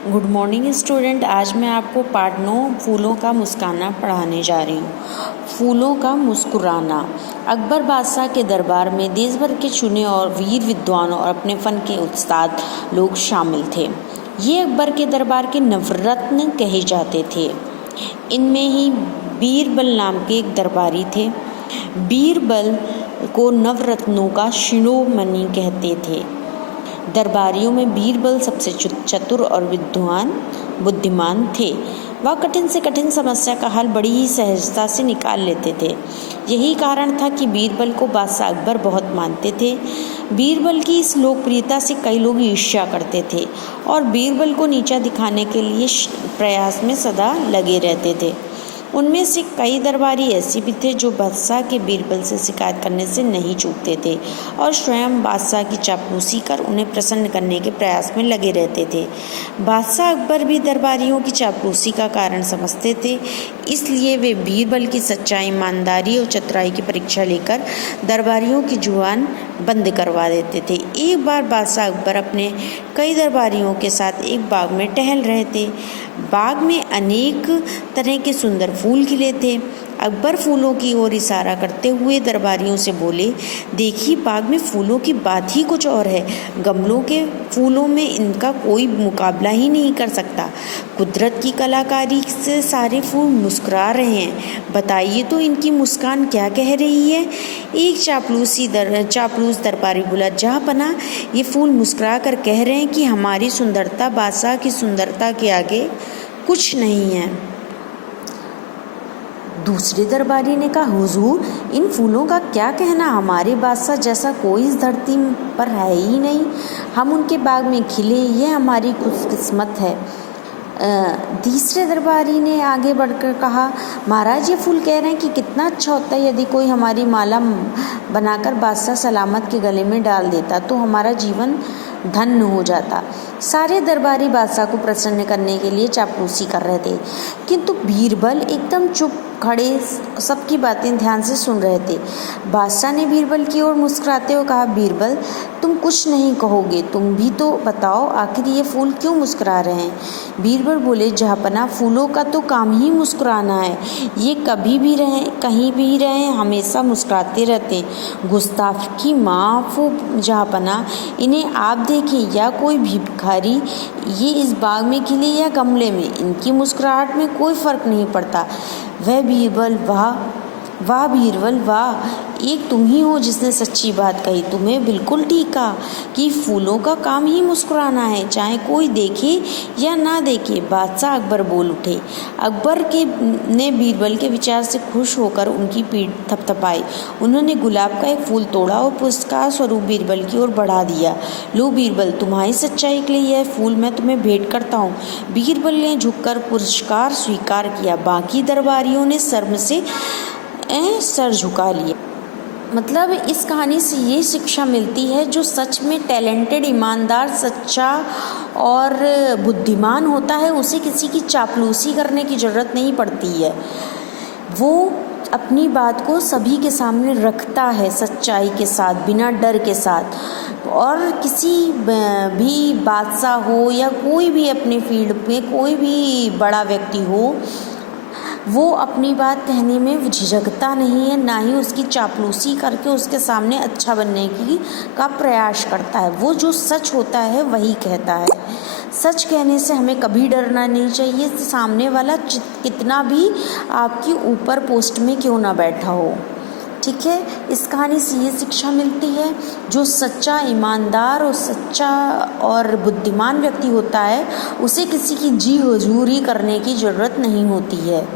Good morning student. आज मैं आपको पार्ट 9 फूलों का मुस्कुराना पढ़ाने जा रही हूँ। फूलों का मुस्कुराना। अकबर बादशाह के दरबार में देश भर के चुने और वीर विद्वानों और अपने फन के उस्ताद लोग शामिल थे। ये अकबर के दरबार के नवरत्न कहे जाते थे। इनमें ही बीरबल नाम के एक दरबारी थे। बीरबल को नवरत्नों का शिरोमणि कहते थे। दरबारियों में बीरबल सबसे चतुर और बुद्धिमान थे। वह कठिन से कठिन समस्या का हल बड़ी ही सहजता से निकाल लेते थे। यही कारण था कि बीरबल को बादशाह अकबर बहुत मानते थे। बीरबल की इस लोकप्रियता से कई लोग ईर्ष्या करते थे और बीरबल को नीचा दिखाने के लिए प्रयास में सदा लगे रहते थे। उनमें से कई दरबारी ऐसे भी थे जो बादशाह के बीरबल से शिकायत करने से नहीं चूकते थे और स्वयं बादशाह की चापलूसी कर उन्हें प्रसन्न करने के प्रयास में लगे रहते थे। बादशाह अकबर भी दरबारियों की चापलूसी का कारण समझते थे, इसलिए वे बीरबल की सच्चाई, ईमानदारी और चतुराई की परीक्षा लेकर दरबारियों की जुबान बंद करवा देते थे। एक बार बादशाह अकबर अपने कई दरबारियों के साथ एक बाग में टहल रहे थे। बाग में अनेक तरह के सुंदर फूल खिले थे। अकबर फूलों की ओर इशारा करते हुए दरबारियों से बोले, देखिए, बाग में फूलों की बात ही कुछ और है। गमलों के फूलों में इनका कोई मुकाबला ही नहीं कर सकता। कुदरत की कलाकारी से सारे फूल मुस्कुरा रहे हैं। बताइए तो इनकी मुस्कान क्या कह रही है। एक चापलूस दरबारी बोला, जहाँपनाह, ये फूल मुस्कुरा कर कह रहे हैं कि हमारी सुंदरता बादशाह की सुंदरता के आगे कुछ नहीं है। दूसरे दरबारी ने कहा, हुजूर, इन फूलों का क्या कहना। हमारे बादशाह जैसा कोई इस धरती पर है ही नहीं। हम उनके बाग में खिले, ये हमारी खुशकिस्मत है। तीसरे दरबारी ने आगे बढ़कर कहा, महाराज, ये फूल कह रहे हैं कि कितना अच्छा होता है यदि कोई हमारी माला बनाकर बादशाह सलामत के गले में डाल देता तो हमारा जीवन धन्य हो जाता। सारे दरबारी बादशाह को प्रसन्न करने के लिए चापलूसी कर रहे थे, किंतु बीरबल एकदम चुप खड़े सबकी बातें ध्यान से सुन रहे थे। बादशाह ने बीरबल की ओर मुस्कुराते हुए कहा, बीरबल, तुम कुछ नहीं कहोगे, तुम भी तो बताओ, आखिर ये फूल क्यों मुस्कुरा रहे हैं। बीरबल बोले, जहाँपनाह, फूलों का तो काम ही मुस्कुराना है। ये कभी भी रहें, कहीं भी रहें, हमेशा मुस्कुराते रहते हैं। गुस्ताखी माफ़ हो जहाँपनाह, इन्हें आप देखें या कोई भिखारी, ये इस बाग में खिले या गमले में, इनकी मुस्कुराहट में कोई फ़र्क नहीं पड़ता। वह बीरबल, वाह बीरबल, वाह, एक तुम ही हो जिसने सच्ची बात कही। तुम्हें बिल्कुल ठीक कहा कि फूलों का काम ही मुस्कुराना है, चाहे कोई देखे या ना देखे। बादशाह अकबर बोल उठे। अकबर ने बीरबल के विचार से खुश होकर उनकी पीठ थपथपाई। उन्होंने गुलाब का एक फूल तोड़ा और पुरस्कार स्वरूप बीरबल की ओर बढ़ा दिया। लो बीरबल, तुम्हारी सच्चाई के लिए यह फूल मैं तुम्हें भेंट करता हूँ। बीरबल ने झुककर पुरस्कार स्वीकार किया। बाकी दरबारियों ने शर्म से सर झुका लिया। मतलब इस कहानी से ये शिक्षा मिलती है, जो सच में टैलेंटेड, ईमानदार, सच्चा और बुद्धिमान होता है, उसे किसी की चापलूसी करने की ज़रूरत नहीं पड़ती है। वो अपनी बात को सभी के सामने रखता है, सच्चाई के साथ, बिना डर के साथ। और किसी भी बादशाह हो या कोई भी अपने फील्ड में कोई भी बड़ा व्यक्ति हो, वो अपनी बात कहने में झिझकता नहीं है, ना ही उसकी चापलूसी करके उसके सामने अच्छा बनने का प्रयास करता है। वो जो सच होता है वही कहता है। सच कहने से हमें कभी डरना नहीं चाहिए, सामने वाला कितना भी आपकी ऊपर पोस्ट में क्यों ना बैठा हो। ठीक है, इस कहानी से ये शिक्षा मिलती है, जो सच्चा, ईमानदार और सच्चा और बुद्धिमान व्यक्ति होता है, उसे किसी की जी हुजूरी करने की ज़रूरत नहीं होती है।